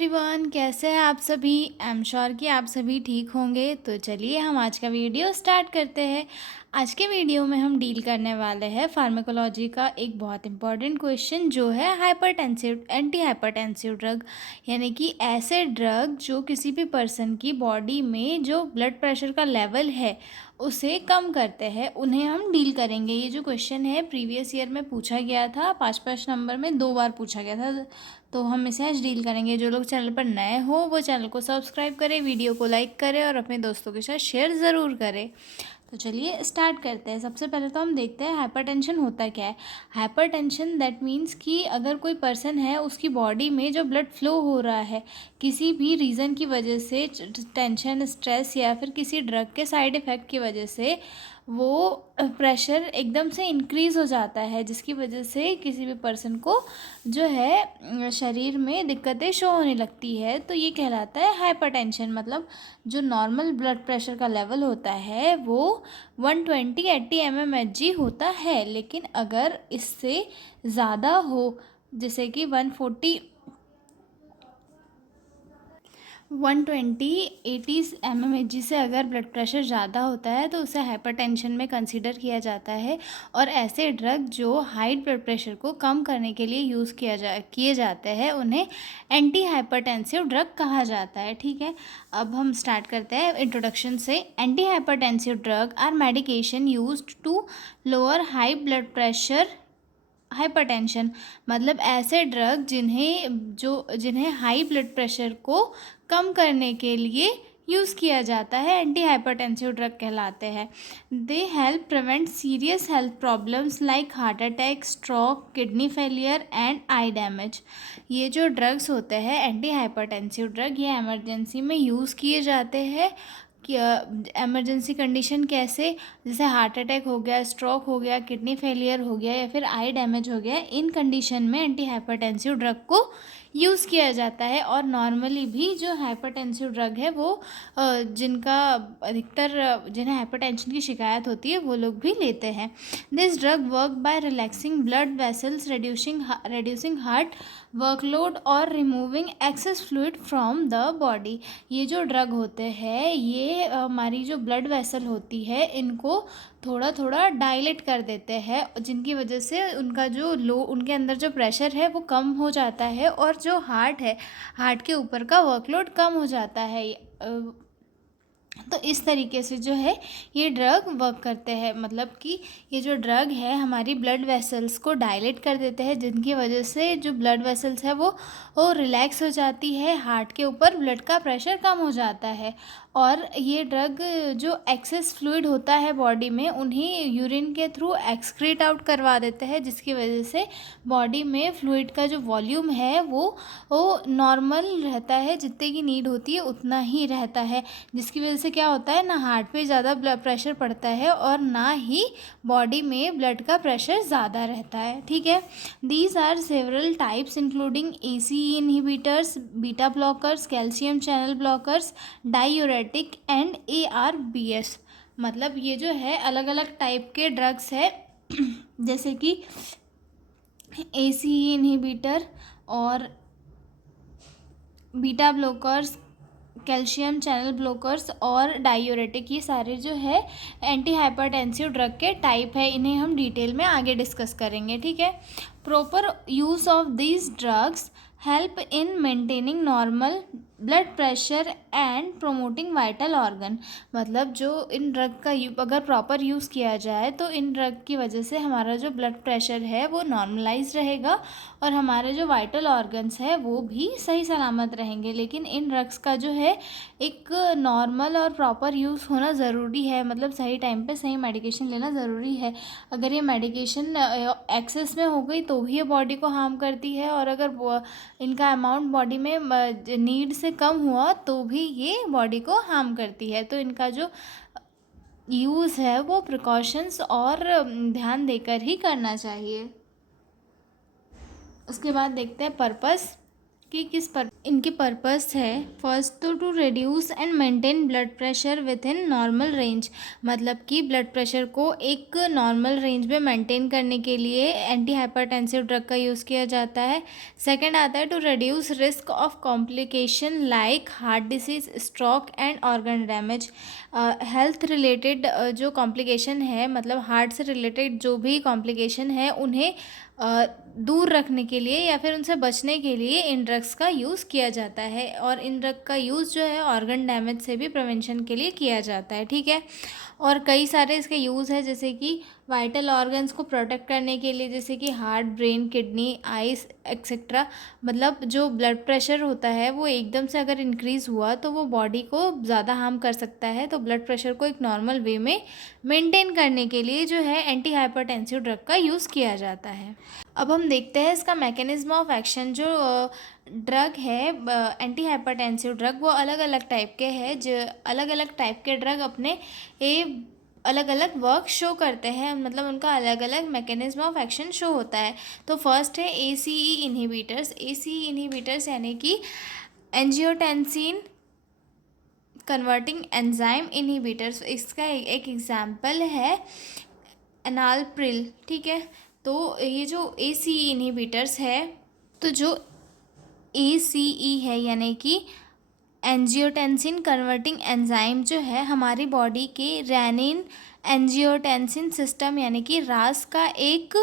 Everyone, कैसे हैं आप सभी। आई एम श्योर कि आप सभी ठीक होंगे। तो चलिए हम आज का वीडियो स्टार्ट करते हैं। आज के वीडियो में हम डील करने वाले हैं फार्माकोलॉजी का एक बहुत इंपॉर्टेंट क्वेश्चन, जो है हाइपरटेंसिव एंटी हाइपरटेंसिव ड्रग, यानी कि ऐसे ड्रग जो किसी भी पर्सन की बॉडी में जो ब्लड प्रेशर का लेवल है उसे कम करते हैं, उन्हें हम डील करेंगे। ये जो क्वेश्चन है प्रीवियस ईयर में पूछा गया था, 5 नंबर में 2 बार पूछा गया था। तो हम इसे आज डील करेंगे। जो लोग चैनल पर नए हो वो चैनल को सब्सक्राइब करें, वीडियो को लाइक करें और अपने दोस्तों के साथ शेयर ज़रूर करें। तो चलिए स्टार्ट करते हैं। सबसे पहले तो हम देखते हैं हाइपरटेंशन होता क्या है। हाइपरटेंशन दैट मीन्स कि अगर कोई पर्सन है, उसकी बॉडी में जो ब्लड फ्लो हो रहा है किसी भी रीज़न की वजह से, टेंशन, स्ट्रेस या फिर किसी ड्रग के साइड इफ़ेक्ट की वजह से, वो प्रेशर एकदम से इंक्रीज़ हो जाता है, जिसकी वजह से किसी भी पर्सन को जो है शरीर में दिक्कतें शो होने लगती है। तो ये कहलाता है हाइपरटेंशन। मतलब जो नॉर्मल ब्लड प्रेशर का लेवल होता है वो 120/80 mmHg होता है, लेकिन अगर इससे ज़्यादा हो, जैसे कि 120/80 mmHg से अगर ब्लड प्रेशर ज़्यादा होता है तो उसे हाइपरटेंशन में कंसीडर किया जाता है। और ऐसे ड्रग जो हाई ब्लड प्रेशर को कम करने के लिए यूज़ किए जाते हैं उन्हें एंटी हाइपरटेंसिव ड्रग कहा जाता है। ठीक है, अब हम स्टार्ट करते हैं इंट्रोडक्शन से। Anti hypertensive drug are medication used to lower high blood pressure hypertension. मतलब ऐसे ड्रग जिन्हें हाई ब्लड प्रेशर को कम करने के लिए यूज़ किया जाता है, एंटी हाइपरटेंसिव ड्रग कहलाते हैं। They help prevent serious health problems like heart attack, stroke, kidney failure and I damage. ये जो ड्रग्स होते हैं एंटी हाइपरटेंसिव ड्रग, ये इमरजेंसी में यूज़ किए जाते हैं। कि एमरजेंसी कंडीशन कैसे, जैसे हार्ट अटैक हो गया, स्ट्रोक हो गया, किडनी फेलियर हो गया या फिर आई डैमेज हो गया, इन कंडीशन में एंटी हाइपरटेंसिव ड्रग को यूज़ किया जाता है। और नॉर्मली भी जो हाइपरटेंसिव ड्रग है वो जिनका अधिकतर जिन्हें हाइपरटेंशन की शिकायत होती है वो लोग भी लेते हैं। This drug work by relaxing blood vessels, reducing heart workload और removing excess fluid from the body. ये जो ड्रग होते हैं ये हमारी जो ब्लड वेसल होती है इनको थोड़ा थोड़ा डायलेट कर देते हैं, जिनकी वजह से उनके अंदर जो प्रेशर है वो कम हो जाता है और जो हार्ट के ऊपर का वर्कलोड कम हो जाता है। तो इस तरीके से जो है ये ड्रग वर्क करते हैं। मतलब कि ये जो ड्रग है हमारी ब्लड वेसल्स को डायलेट कर देते हैं, जिनकी वजह से जो ब्लड वेसल्स है वो रिलैक्स हो जाती है, हार्ट के ऊपर ब्लड का प्रेशर कम हो जाता है। और ये ड्रग जो एक्सेस फ्लूइड होता है बॉडी में उन्हें यूरिन के थ्रू एक्सक्रीट आउट करवा देते हैं, जिसकी वजह से बॉडी में फ्लूइड का जो वॉल्यूम है वो नॉर्मल रहता है, जितने की नीड होती है उतना ही रहता है। जिसकी वजह से क्या होता है, ना हार्ट पे ज़्यादा ब्लड प्रेशर पड़ता है और ना ही बॉडी में ब्लड का प्रेशर ज़्यादा रहता है। ठीक है, these are several types including ACE inhibitors, beta blockers, calcium channel blockers, diuretic and ARBs। मतलब ये जो है अलग अलग टाइप के ड्रग्स है जैसे कि ACE इनहिबिटर और beta blockers, calcium channel blockers और डायूरेटिक, ये सारे जो है एंटी हाइपरटेंसिव ड्रग के टाइप है। इन्हें हम डिटेल में आगे डिस्कस करेंगे। ठीक है, proper use of these drugs help in maintaining normal blood pressure and promoting vital organ. मतलब जो इन ड्रग का अगर प्रॉपर यूज़ किया जाए तो इन ड्रग की वजह से हमारा जो ब्लड प्रेशर है वो नॉर्मलाइज रहेगा और हमारे जो वाइटल ऑर्गन्स है वो भी सही सलामत रहेंगे। लेकिन इन ड्रग्स का जो है एक नॉर्मल और प्रॉपर यूज़ होना ज़रूरी है। मतलब सही टाइम पे सही मेडिकेशन लेना ज़रूरी है। अगर ये मेडिकेशन एक्सेस में हो गई तो भी ये बॉडी को हार्म करती है, और अगर इनका अमाउंट बॉडी में नीड से कम हुआ तो भी ये बॉडी को हार्म करती है। तो इनका जो यूज़ है वो प्रिकॉशंस और ध्यान देकर ही करना चाहिए। उसके बाद देखते हैं पर्पस। कि इनके पर्पस है। फर्स्ट तो to reduce and maintain blood pressure within normal range, मतलब कि ब्लड प्रेशर को एक नॉर्मल रेंज में मेंटेन करने के लिए एंटी हाइपरटेंसिव ड्रग का यूज़ किया जाता है। सेकंड आता है to reduce risk of complication like heart disease, stroke and organ damage. Health related जो कॉम्प्लिकेशन है, मतलब हार्ट से रिलेटेड जो भी कॉम्प्लिकेशन है, उन्हें दूर रखने के लिए या फिर उनसे बचने के लिए इन ड्रग्स का यूज़ किया जाता है। और इन ड्रग का यूज़ जो है ऑर्गन डैमेज से भी प्रिवेंशन के लिए किया जाता है, ठीक है। और कई सारे इसके यूज़ है, जैसे कि वाइटल ऑर्गन्स को प्रोटेक्ट करने के लिए, जैसे कि heart, brain, kidney, ice etcetera. मतलब जो ब्लड प्रेशर होता है वो एकदम से अगर इंक्रीज़ हुआ तो वो बॉडी को ज़्यादा हार्म कर सकता है। तो ब्लड प्रेशर को एक नॉर्मल वे में मेंटेन करने के लिए जो है एंटी हाइपरटेंसिव ड्रग का यूज़ किया जाता है। अब हम देखते हैं इसका मैकेनिज्म ऑफ एक्शन। जो ड्रग है एंटी हाइपरटेंसिव ड्रग, वो अलग अलग टाइप के हैं। जो अलग अलग टाइप के ड्रग अपने अलग अलग वर्क शो करते हैं, मतलब उनका अलग अलग मैकेनिज्म ऑफ एक्शन शो होता है। तो फर्स्ट है ACE इनहिबिटर्स। ACE इनहिबिटर्स यानी कि एंजियोटेंसिन कन्वर्टिंग एंजाइम इनहिबिटर्स। इसका एक एग्जाम्पल है एनालप्रिल, ठीक है। तो ये जो ACE इनहिबिटर्स है, तो जो ACE है यानी कि एंजियोटेंसिन कन्वर्टिंग एंजाइम जो है हमारी बॉडी के रेनिन एंजियोटेंसिन सिस्टम यानी कि रास का एक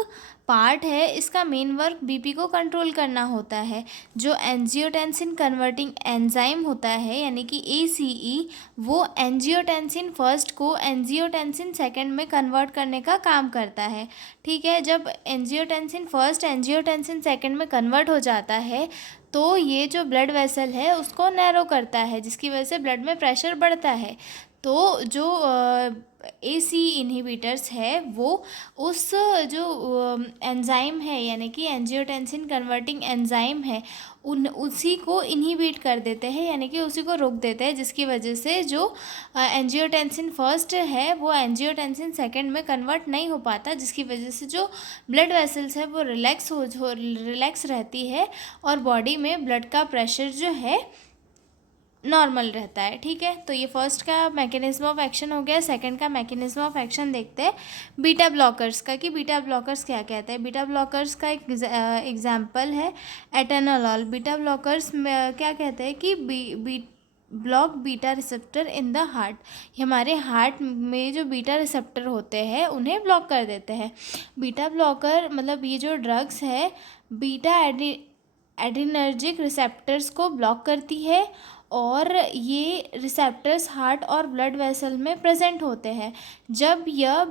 पार्ट है। इसका मेन वर्क बीपी को कंट्रोल करना होता है। जो एंजियोटेंसिन कन्वर्टिंग एंजाइम होता है यानी कि ACE, वो एंजियोटेंसिन फर्स्ट को एंजियोटेंसिन सेकंड में कन्वर्ट करने का काम करता है, ठीक है। जब एंजियोटेंसिन फर्स्ट एंजियोटेंसिन सेकंड में कन्वर्ट हो जाता है तो ये जो ब्लड वेसल है उसको नैरो करता है, जिसकी वजह से ब्लड में प्रेशर बढ़ता है। तो जो ACE इनहिबिटर्स है वो उस जो एंजाइम है यानी कि एंजियोटेंसिन कन्वर्टिंग एंजाइम है उसी को इनहिबिट कर देते हैं, यानी कि उसी को रोक देते हैं, जिसकी वजह से जो एंजियोटेंसिन फर्स्ट है वो एंजियोटेंसिन सेकंड में कन्वर्ट नहीं हो पाता, जिसकी वजह से जो ब्लड वेसल्स है वो रिलैक्स रहती है और बॉडी में ब्लड का प्रेशर जो है नॉर्मल रहता है, ठीक है। तो ये फर्स्ट का मैकेनिज्म ऑफ एक्शन हो गया। सेकंड का मैकेनिज्म ऑफ एक्शन देखते हैं बीटा ब्लॉकर्स का, कि बीटा ब्लॉकर्स क्या कहते हैं। बीटा ब्लॉकर्स का एक एग्जाम्पल है एटेनोलॉल। बीटा ब्लॉकर्स में क्या कहते हैं कि block beta receptor in the heart. हमारे हार्ट में जो बीटा रिसेप्टर होते हैं उन्हें ब्लॉक कर देते हैं। बीटा ब्लॉकर मतलब ये जो ड्रग्स है बीटा एड्रीनर्जिक रिसेप्टर्स को ब्लॉक करती है और ये रिसेप्टर्स हार्ट और ब्लड वेसल में प्रेजेंट होते हैं। जब यह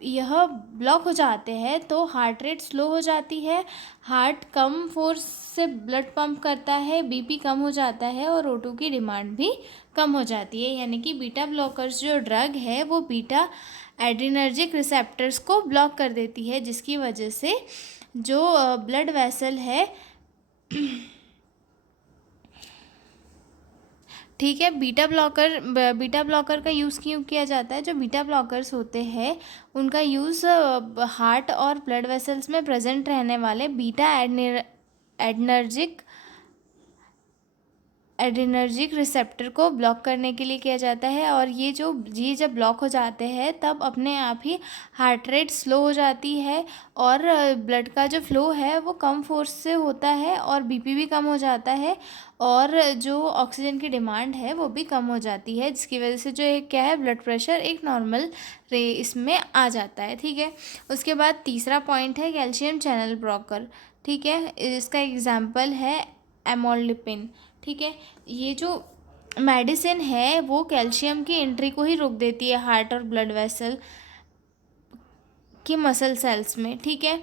ब्लॉक हो जाते हैं तो हार्ट रेट स्लो हो जाती है, हार्ट कम फोर्स से ब्लड पंप करता है, बीपी कम हो जाता है और O2 की डिमांड भी कम हो जाती है। यानी कि बीटा ब्लॉकर्स जो ड्रग है वो बीटा एड्रीनर्जिक रिसेप्टर्स को ब्लॉक कर देती है, जिसकी वजह से जो ब्लड वेसल है ठीक है। बीटा ब्लॉकर का यूज़ क्यों किया जाता है। जो बीटा ब्लॉकर्स होते हैं उनका यूज़ हार्ट और ब्लड वेसल्स में प्रेजेंट रहने वाले बीटा एड्रीनर्जिक रिसेप्टर को ब्लॉक करने के लिए किया जाता है। और ये जब ब्लॉक हो जाते हैं तब अपने आप ही हार्ट रेट स्लो हो जाती है और ब्लड का जो फ्लो है वो कम फोर्स से होता है और बीपी भी कम हो जाता है और जो ऑक्सीजन की डिमांड है वो भी कम हो जाती है, जिसकी वजह से जो एक क्या है ब्लड प्रेशर एक नॉर्मल इसमें आ जाता है, ठीक है। उसके बाद तीसरा पॉइंट है कैल्शियम चैनल ब्लॉकर, ठीक है। इसका एग्जाम्पल है एमोल्डिपिन, ठीक है। ये जो मेडिसिन है वो कैल्शियम की एंट्री को ही रोक देती है हार्ट और ब्लड वेसल की मसल सेल्स में, ठीक है।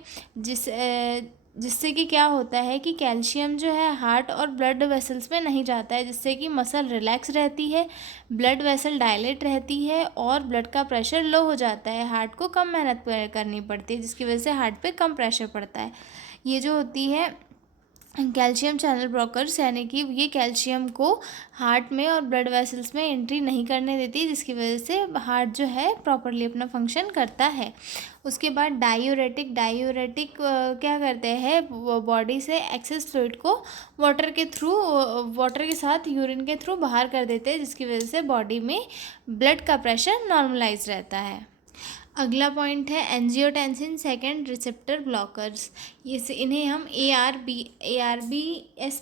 जिससे कि क्या होता है कि कैल्शियम जो है हार्ट और ब्लड वेसल्स में नहीं जाता है, जिससे कि मसल रिलैक्स रहती है, ब्लड वेसल डायलेट रहती है और ब्लड का प्रेशर लो हो जाता है। हार्ट को कम मेहनत करनी पड़ती है, जिसकी वजह से हार्ट पे कम प्रेशर पड़ता है। ये जो होती है कैल्शियम चैनल ब्लॉकर्स, यानी कि ये कैल्शियम को हार्ट में और ब्लड वेसल्स में एंट्री नहीं करने देती, जिसकी वजह से हार्ट जो है प्रॉपरली अपना फंक्शन करता है। उसके बाद डायूरेटिक क्या करते हैं, बॉडी से एक्सेस फ्लूइड को वाटर के साथ यूरिन के थ्रू बाहर कर देते हैं, जिसकी वजह से बॉडी में ब्लड का प्रेशर नॉर्मलाइज रहता है। अगला पॉइंट है एंजियोटेंसिन सेकेंड रिसेप्टर ब्लॉकर्स। इन्हें हम ARBS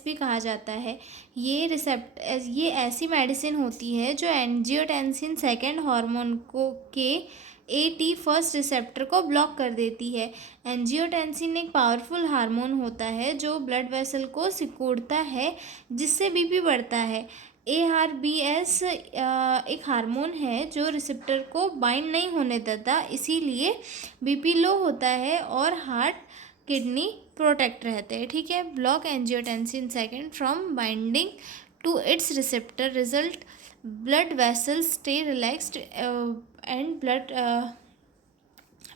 भी कहा जाता है। ये ऐसी मेडिसिन होती है जो एंजियोटेंसिन सेकेंड हार्मोन को के AT फर्स्ट रिसेप्टर को ब्लॉक कर देती है। एंजियोटेंसिन एक पावरफुल हार्मोन होता है जो ब्लड वेसल को सिकुड़ता है, जिससे BP बढ़ता है। ARBS एक हार्मोन है जो रिसेप्टर को बाइंड नहीं होने देता, इसीलिए BP लो होता है और हार्ट किडनी प्रोटेक्ट रहते हैं। ठीक है। Block angiotensin second from binding to its receptor result blood vessels stay relaxed and blood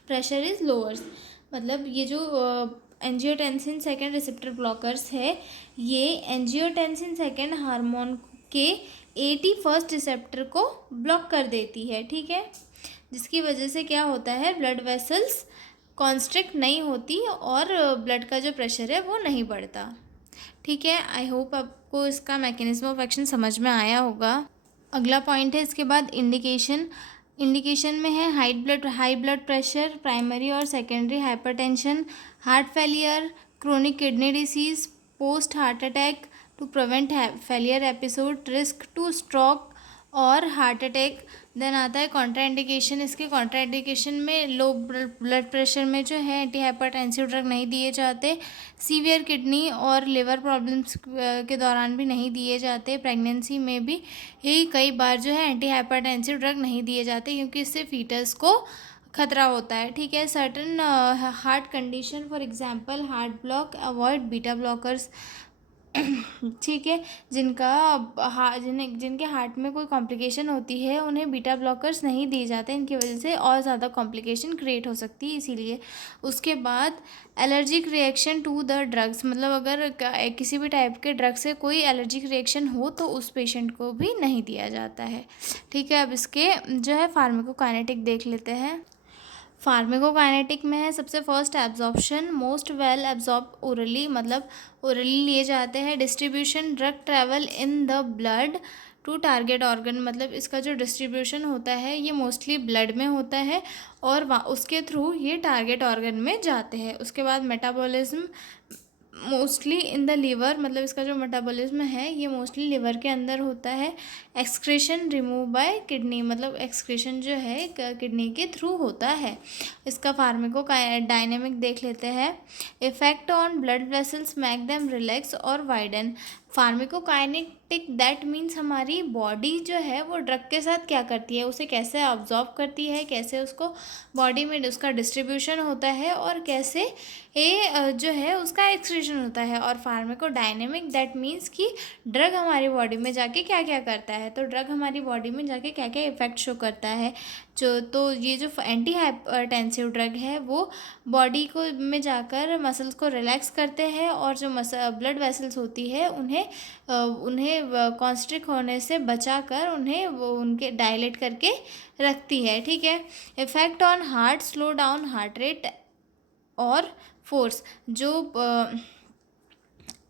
pressure is lowers. मतलब ये जो एंजियोटेंसिन सेकेंड रिसेप्टर ब्लॉकर्स है, ये एंजियोटेंसिन सेकेंड हार्मोन के AT फर्स्ट रिसेप्टर को ब्लॉक कर देती है। ठीक है। जिसकी वजह से क्या होता है, ब्लड वेसल्स कॉन्स्ट्रिक्ट नहीं होती और ब्लड का जो प्रेशर है वो नहीं बढ़ता। ठीक है। आई होप आपको इसका मैकेनिज्म ऑफ एक्शन समझ में आया होगा। अगला पॉइंट है इसके बाद इंडिकेशन में है हाई ब्लड प्रेशर, प्राइमरी और secondary hypertension, heart failure, chronic kidney disease, post heart attack to prevent failure episode, risk to stroke और हार्ट अटैक। देन आता है कॉन्ट्राइंडिकेशन। इसके कॉन्ट्राइंडिकेशन में लो ब्लड प्रेशर में जो है एंटी हाइपरटेंसिव ड्रग नहीं दिए जाते, सीवियर किडनी और लिवर प्रॉब्लम्स के दौरान भी नहीं दिए जाते, प्रेगनेंसी में भी कई बार जो है एंटी हाइपरटेंसिव ड्रग नहीं दिए जाते, क्योंकि इससे फीटस को खतरा होता है। ठीक है। Certain heart condition for example heart block, avoid beta blockers. ठीक है। जिनके हार्ट में कोई कॉम्प्लिकेशन होती है उन्हें बीटा ब्लॉकर्स नहीं दिए जाते, इनकी वजह से और ज़्यादा कॉम्प्लिकेशन क्रिएट हो सकती है, इसीलिए। उसके बाद allergic reaction to the drugs, मतलब अगर किसी भी टाइप के ड्रग से कोई एलर्जिक रिएक्शन हो तो उस पेशेंट को भी नहीं दिया जाता है। ठीक है। अब इसके जो है फार्माकोकाइनेटिक देख लेते हैं। फार्माकोकाइनेटिक में है सबसे first absorption, most well absorb orally, मतलब ओरली लिए जाते हैं। Distribution, drug travel in the blood to target organ, मतलब इसका जो डिस्ट्रीब्यूशन होता है ये मोस्टली ब्लड में होता है और उसके थ्रू ये टारगेट ऑर्गन में जाते हैं। उसके बाद metabolism mostly in the liver, मतलब इसका जो मेटाबॉलिज्म है ये मोस्टली लिवर के अंदर होता है। एक्सक्रीशन रिमूव बाय किडनी, मतलब एक्सक्रीशन जो है किडनी के थ्रू होता है। इसका फार्मेको डायनेमिक देख लेते हैं। Effect on blood vessels make them relax और वाइडन। फार्मेकोकाइनेटिक दैट मीन्स हमारी बॉडी जो है वो ड्रग के साथ क्या करती है, उसे कैसे ऑब्जॉर्व करती है, कैसे उसको बॉडी में उसका डिस्ट्रीब्यूशन होता है और कैसे जो है उसका एक्सक्रीशन होता है। और फार्मेकोडायनेमिक दैट मीन्स कि ड्रग हमारी बॉडी में जाके क्या क्या करता है, तो ड्रग हमारी बॉडी में जाके क्या क्या इफेक्ट शो करता है। तो ये जो एंटी हाइपरटेंसिव ड्रग है वो बॉडी को में जाकर मसल्स को रिलैक्स करते हैं और जो ब्लड वेसल्स होती है उन्हें कॉन्स्ट्रिक्ट होने से बचाकर उन्हें उनके डायलेट करके रखती है। ठीक है। Effect on heart, slow down heart rate और फोर्स। जो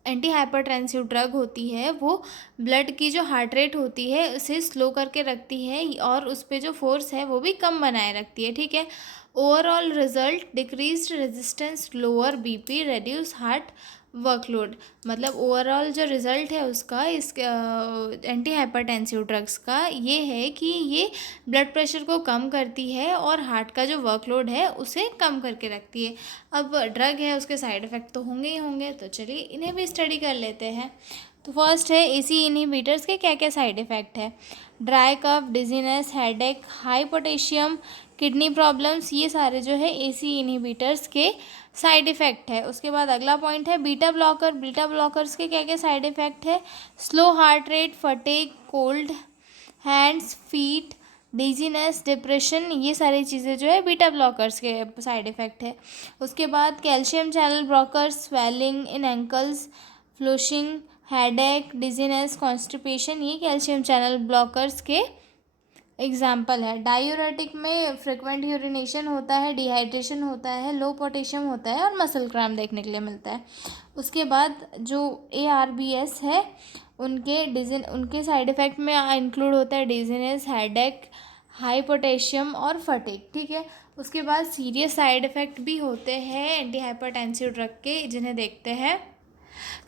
एंटी हाइपरटेंसिव ड्रग होती है वो ब्लड की जो हार्ट रेट होती है उसे स्लो करके रखती है और उस पर जो फोर्स है वो भी कम बनाए रखती है। ठीक है। Overall result, decreased resistance, lower BP, reduce heart workload, मतलब ओवरऑल जो रिज़ल्ट है उसका इस एंटी हाइपरटेंसिव ड्रग्स का ये है कि ये ब्लड प्रेशर को कम करती है और हार्ट का जो वर्कलोड है उसे कम करके रखती है। अब ड्रग है उसके साइड इफ़ेक्ट तो होंगे ही होंगे, तो चलिए इन्हें भी स्टडी कर लेते हैं। तो फर्स्ट है AC इनहिबिटर्स के क्या क्या साइड इफ़ेक्ट है। Dry cough, dizziness, headache, high potassium, kidney problems, ये सारे जो है AC इनहिबिटर्स के साइड इफ़ेक्ट है। उसके बाद अगला पॉइंट है बीटा ब्लॉकर्स के क्या क्या साइड इफ़ेक्ट है। Slow heart rate, fatigue, cold hands, feet, dizziness, depression, ये सारी चीज़ें जो है बीटा ब्लॉकर्स के साइड इफ़ेक्ट है। उसके बाद calcium channel blockers, swelling in ankles, flushing, headache, dizziness, constipation, ये कैल्शियम चैनल ब्लॉकर्स के एग्जाम्पल है। डायूरेटिक में फ्रिक्वेंट यूरिनेशन होता है, डिहाइड्रेशन होता है, लो पोटेशियम होता है और मसल क्रैम्प देखने के लिए मिलता है। उसके बाद जो ARBS है उनके साइड इफ़ेक्ट में इंक्लूड होता है डिजीनेस, हेडेक, हाई पोटेशियम और फटीग, ठीक है। उसके बाद सीरियस साइड इफ़ेक्ट भी होते हैं एंटी हाइपरटेंसिव ड्रग के, जिन्हें देखते हैं।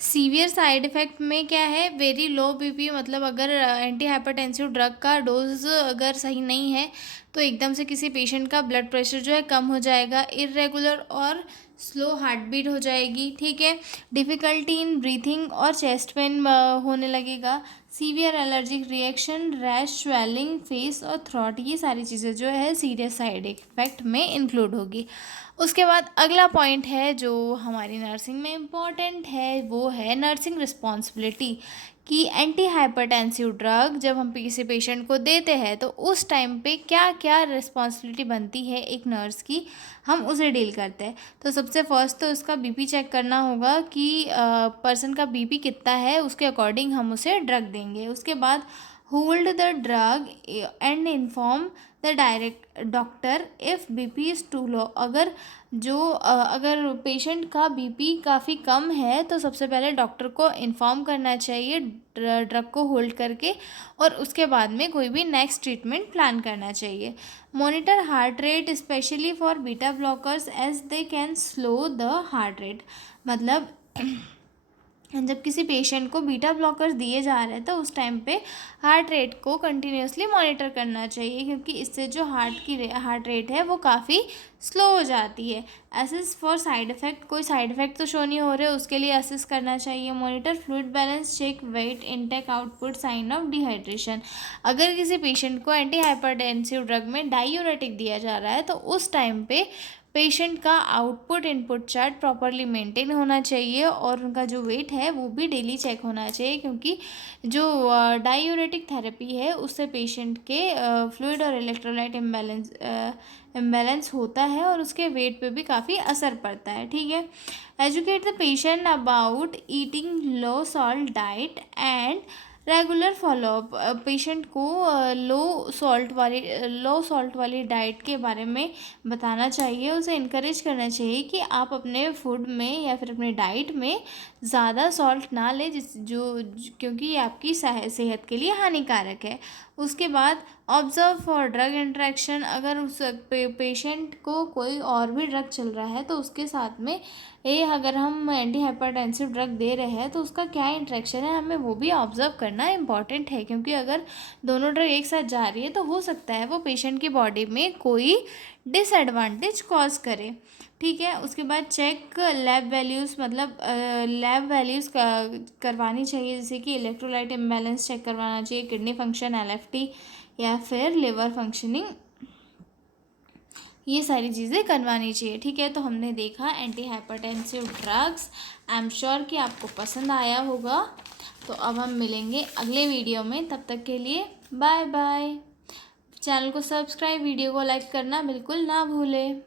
सीवियर साइड इफ़ेक्ट में क्या है, वेरी लो बीपी, मतलब अगर एंटी हाइपरटेंसिव ड्रग का डोज अगर सही नहीं है तो एकदम से किसी पेशेंट का ब्लड प्रेशर जो है कम हो जाएगा, इरेगुलर और स्लो हार्ट बीट हो जाएगी, ठीक है। डिफ़िकल्टी इन ब्रीथिंग और चेस्ट पेन होने लगेगा। Severe allergic reaction, rash, swelling, face और थ्रॉट, ये सारी चीज़ें जो है सीरियस साइड इफ़ेक्ट में इंक्लूड होगी। उसके बाद अगला पॉइंट है जो हमारी नर्सिंग में इम्पॉर्टेंट है, वो है नर्सिंग रिस्पॉन्सिबिलिटी, कि एंटी हाइपरटेंसिव ड्रग जब हम किसी पेशेंट को देते हैं तो उस टाइम पे क्या क्या रिस्पॉन्सिबिलिटी बनती है एक नर्स की, हम उसे डील करते हैं। तो सबसे फर्स्ट तो उसका बीपी चेक करना होगा कि पर्सन का बीपी कितना है, उसके अकॉर्डिंग हम उसे ड्रग देंगे। उसके बाद hold the drug and inform the direct doctor if BP is too low. अगर पेशेंट का बीपी काफ़ी कम है तो सबसे पहले डॉक्टर को इन्फॉर्म करना चाहिए ड्रग को होल्ड करके, और उसके बाद में कोई भी नेक्स्ट ट्रीटमेंट प्लान करना चाहिए। Monitor heart rate specially for beta blockers as they can slow the heart rate, मतलब जब किसी पेशेंट को बीटा ब्लॉकर्स दिए जा रहे हैं तो उस टाइम पे हार्ट रेट को कंटिन्यूसली मॉनिटर करना चाहिए, क्योंकि इससे जो हार्ट रेट है वो काफ़ी स्लो हो जाती है। असेस फॉर साइड इफ़ेक्ट, कोई साइड इफ़ेक्ट तो शो नहीं हो रहे, उसके लिए असेस करना चाहिए। Monitor fluid balance, check weight, intake, output, sign of dehydration. अगर किसी पेशेंट को एंटी हाइपरटेंसिव ड्रग में डायूरेटिक दिया जा रहा है तो उस टाइम पे पेशेंट का output input chart properly maintain होना चाहिए और उनका जो वेट है वो भी डेली चेक होना चाहिए, क्योंकि जो डायूरेटिक थेरेपी है उससे पेशेंट के फ्लूइड और इलेक्ट्रोलाइट इम्बैलेंस होता है और उसके वेट पे भी काफ़ी असर पड़ता है, ठीक है। Educate the patient about eating low salt diet and regular follow up. Patient को लो सॉल्ट वाली डाइट के बारे में बताना चाहिए, उसे इनकरेज करना चाहिए कि आप अपने फूड में या फिर अपने डाइट में ज़्यादा सॉल्ट ना लें, क्योंकि ये आपकी सेहत के लिए हानिकारक है। उसके बाद ऑब्जर्व फॉर ड्रग इंटरेक्शन, अगर उस पेशेंट को कोई और भी ड्रग चल रहा है तो उसके साथ में अगर हम एंटी हाइपरटेंसिव ड्रग दे रहे हैं तो उसका क्या इंटरेक्शन है, हमें वो भी ऑब्जर्व करना इम्पॉर्टेंट है, क्योंकि अगर दोनों ड्रग एक साथ जा रही है तो हो सकता है वो पेशेंट की बॉडी में कोई डिसएडवांटेज कॉज करे, ठीक है। उसके बाद चेक लैब वैल्यूज़, मतलब लैब वैल्यूज़ करवानी चाहिए, जैसे कि इलेक्ट्रोलाइट इम्बैलेंस चेक करवाना चाहिए, किडनी फंक्शन, LFT या फिर लिवर फंक्शनिंग, ये सारी चीज़ें करवानी चाहिए, ठीक है। तो हमने देखा anti hypertensive drugs. I am sure कि आपको पसंद आया होगा। तो अब हम मिलेंगे अगले वीडियो में, तब तक के लिए बाय बाय। चैनल को सब्सक्राइब, वीडियो को लाइक करना बिल्कुल ना भूलें।